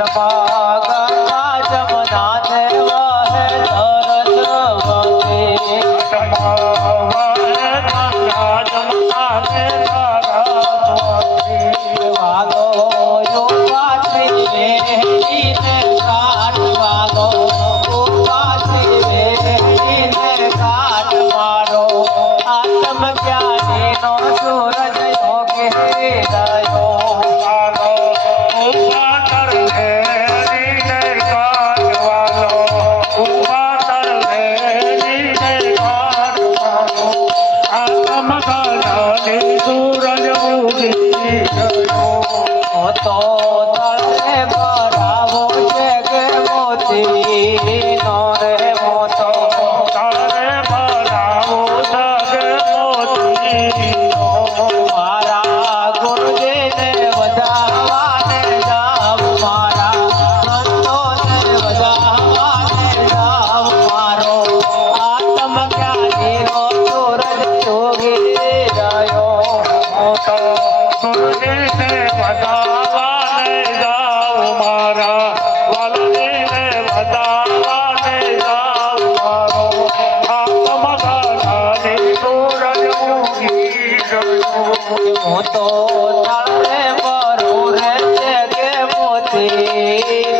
જમના તો તારે મારું રહેશે કે મોતી.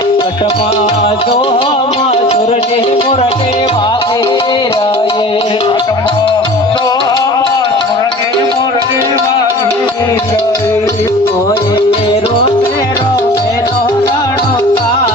કટમાં જો મસુરને મુરને વાગે રાયે ઓએ રોતે રો મેનો કા